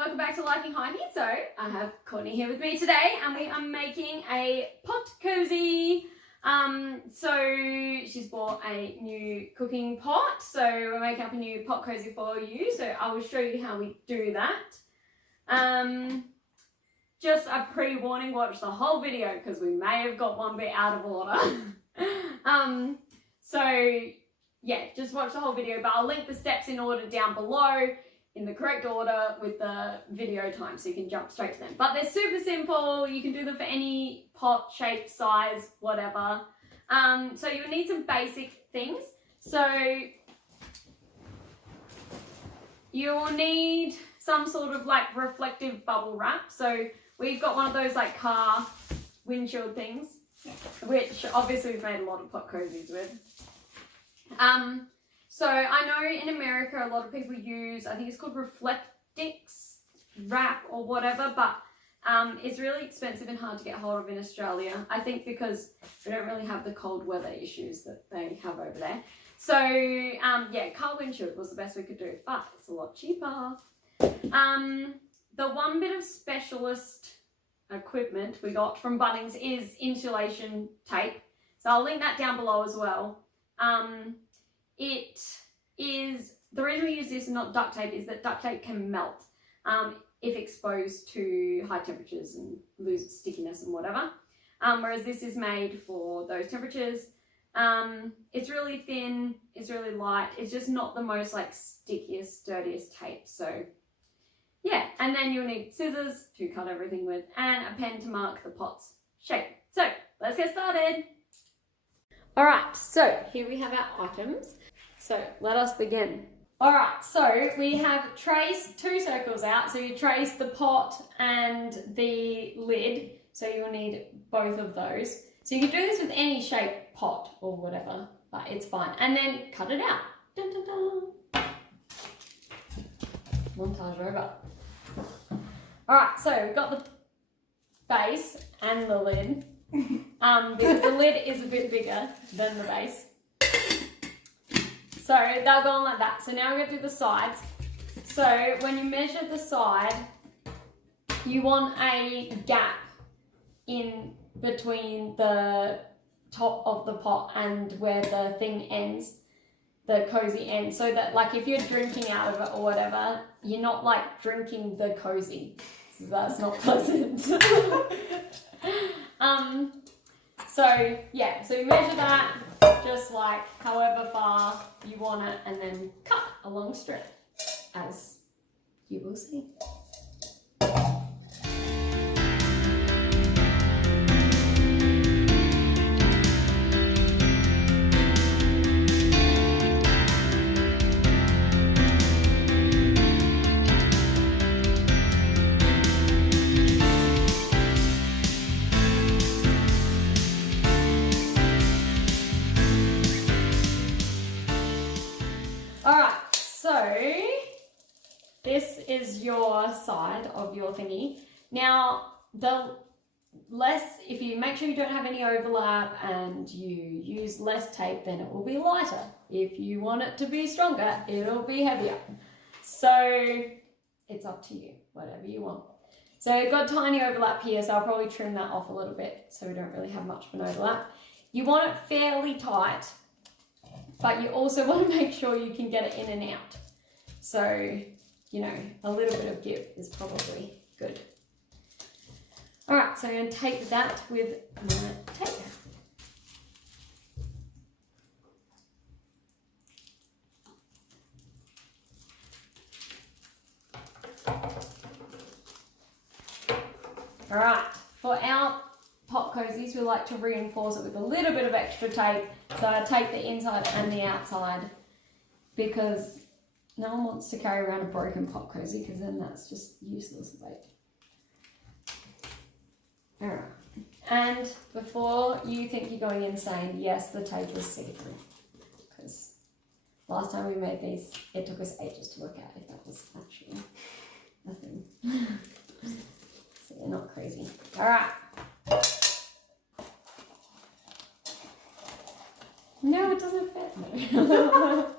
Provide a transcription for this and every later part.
welcome back to Liking High Heat. So I have Courtney here with me today and we are making a pot cozy. So she's bought a new cooking pot, so we're making up a new pot cozy for you. So I will show you how we do that. Just a pre-warning, watch the whole video because we may have got one bit out of order. So yeah, just watch the whole video, but I'll link the steps in order down below in the correct order with the video time so you can jump straight to them. But they're super simple. You can do them for any pot, shape, size, whatever. So you'll need some basic things. So you'll need some sort of like reflective bubble wrap. So we've got one of those like car windshield things, which obviously we've made a lot of pot cozies with. So I know in America a lot of people use, I think it's called Reflectix wrap or whatever, but it's really expensive and hard to get hold of in Australia. I think because we don't really have the cold weather issues that they have over there. So yeah, car windshield was the best we could do, but it's a lot cheaper. The one bit of specialist equipment we got from Bunnings is insulation tape. So I'll link that down below as well. It is, the reason we use this and not duct tape is that duct tape can melt if exposed to high temperatures and lose its stickiness and whatever. Whereas this is made for those temperatures. It's really thin, it's really light, it's just not the most like stickiest, sturdiest tape. So yeah, and then you'll need scissors to cut everything with and a pen to mark the pot's shape. So let's get started. All right, so here we have our items. So let us begin. All right, so we have traced 2 circles out. So you trace the pot and the lid. So you'll need both of those. So you can do this with any shaped pot or whatever, but it's fine. And then cut it out. Dun, dun, dun. Montage over. All right, so we've got the base and the lid. Because the lid is a bit bigger than the base. So they'll go on like that. So now we're going to do the sides. So when you measure the side, you want a gap in between the top of the pot and where the thing ends, the cozy ends. So that like if you're drinking out of it or whatever, you're not like drinking the cozy. So that's not pleasant. So yeah, so you measure that just like however far you want it and then cut a long strip as you will see. Alright, so this is your side of your thingy. Now, if you make sure you don't have any overlap and you use less tape, then it will be lighter. If you want it to be stronger, it'll be heavier. So it's up to you, whatever you want. So I've got tiny overlap here, so I'll probably trim that off a little bit so we don't really have much of an overlap. You want it fairly tight, but you also want to make sure you can get it in and out. So, you know, a little bit of give is probably good. All right, so I'm going to tape that with my tape. All right, for our pot cozies, we like to reinforce it with a little bit of extra tape. So I tape the inside and the outside because no one wants to carry around a broken pot cozy because then that's just useless weight. All right, and before you think you're going insane, yes, the tape is see-through because last time we made these, it took us ages to work out if that was actually a thing. So you're not crazy. All right. No, it doesn't fit. No.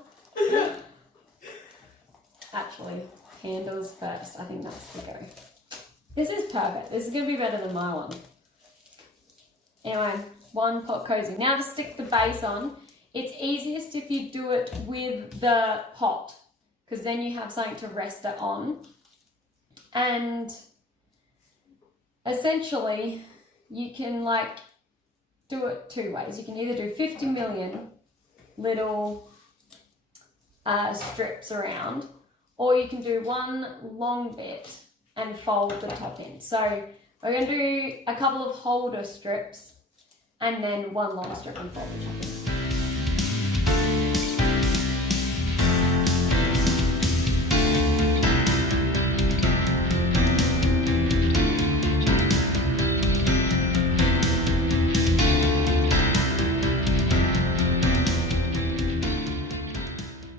Actually, handles first. I think that's the go. This is perfect. This is going to be better than my one. Anyway, one pot cozy. Now to stick the base on, it's easiest if you do it with the pot, because then you have something to rest it on. And essentially, you can like do it two ways. You can either do 50 million little strips around, or you can do one long bit and fold the top in. So we're going to do a couple of holder strips and then one long strip and fold the top in.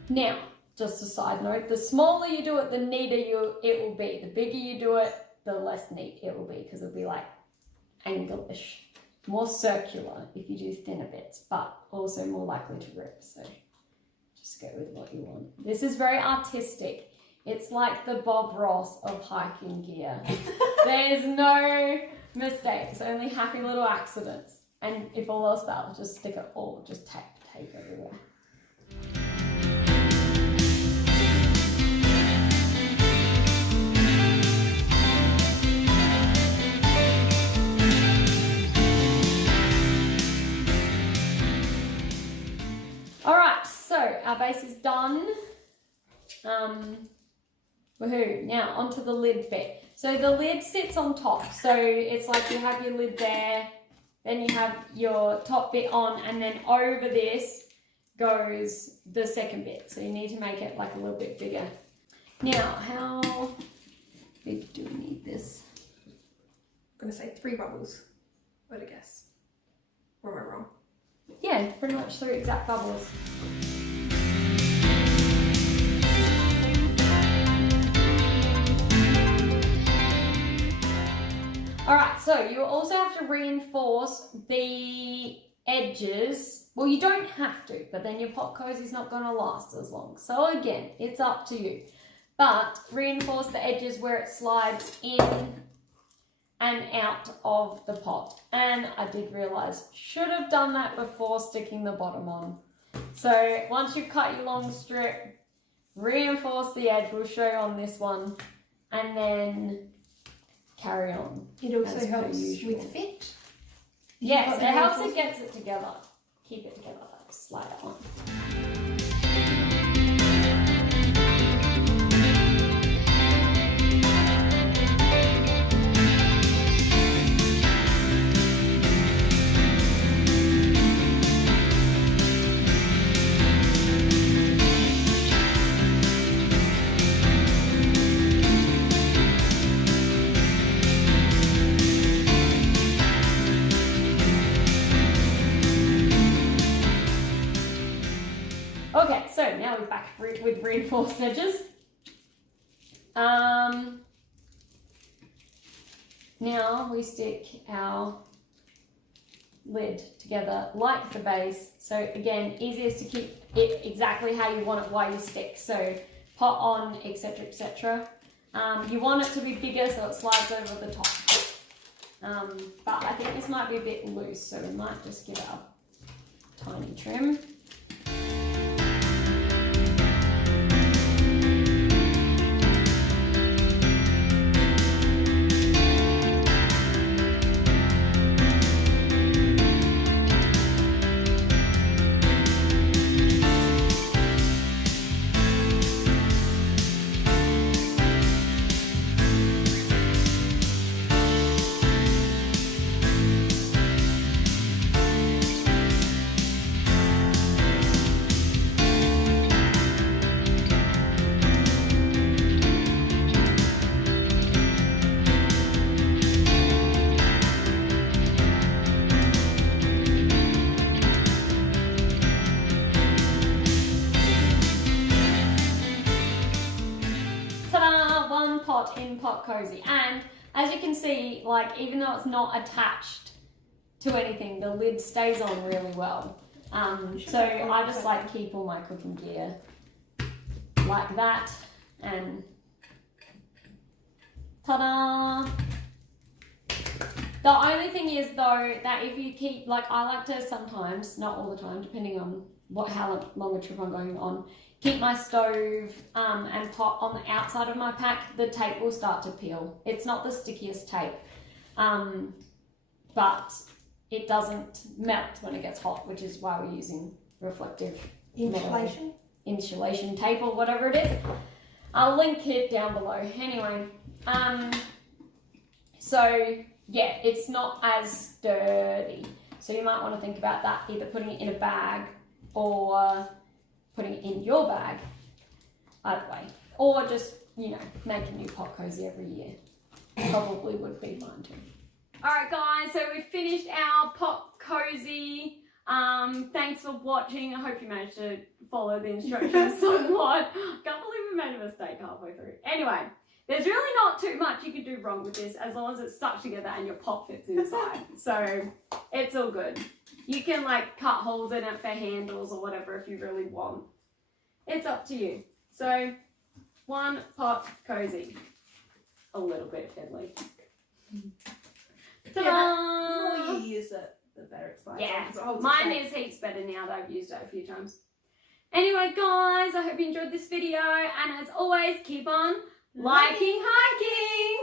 Now, just a side note, the smaller you do it, the neater it will be. The bigger you do it, the less neat it will be, because it'll be like angle-ish. More circular if you do thinner bits, but also more likely to rip. So just go with what you want. This is very artistic. It's like the Bob Ross of hiking gear. There's no mistakes, only happy little accidents. And if all else fails, just stick it all, just tape everywhere. Alright, so our base is done. Woohoo. Now onto the lid bit. So the lid sits on top. So it's like you have your lid there, then you have your top bit on, and then over this goes the second bit. So you need to make it like a little bit bigger. Now, how big do we need this? I'm going to say 3 bubbles, I would guess. Or am I wrong? Yeah, pretty much 3 exact bubbles. Alright, so you also have to reinforce the edges. Well, you don't have to, but then your pot cozy's not going to last as long. So again, it's up to you. But reinforce the edges where it slides in and out of the pot. And I did realise, should have done that before sticking the bottom on. So once you've cut your long strip, reinforce the edge, we'll show you on this one, and then carry on. It also helps with fit. Yes, it helps it gets it together. Keep it together, slide it on. Okay, so now we're back with reinforced edges. Now we stick our lid together like the base. So again, easiest to keep it exactly how you want it while you stick. So pot on, etc, etc. You want it to be bigger so it slides over the top. But I think this might be a bit loose, so we might just give it a tiny trim. In pot cozy, and as you can see, like even though it's not attached to anything, the lid stays on really well. So I just like keep all my cooking gear like that, and Ta-da! The only thing is though that if you keep, like I like to sometimes, not all the time, depending on how long a trip I'm going on, keep my stove and pot on the outside of my pack, the tape will start to peel. It's not the stickiest tape, but it doesn't melt when it gets hot, which is why we're using reflective insulation tape or whatever it is. I'll link it down below. Anyway, so yeah, it's not as sturdy. So you might want to think about that, either putting it in a bag or putting it in your bag, either way. Or just, you know, make a new pot cozy every year. Probably would be fine too. Alright guys, so we've finished our pot cozy. Thanks for watching. I hope you managed to follow the instructions somewhat. Can't believe we made a mistake halfway through. Anyway, there's really not too much you can do wrong with this as long as it's stuck together and your pot fits inside. So it's all good. You can like cut holes in it for handles or whatever if you really want. It's up to you. So one pot cozy. A little bit deadly. Ta-da! Yeah, the more you use it, the better it's like. Yeah, mine is heaps better now that I've used it a few times. Anyway guys, I hope you enjoyed this video, and as always, keep on liking hiking!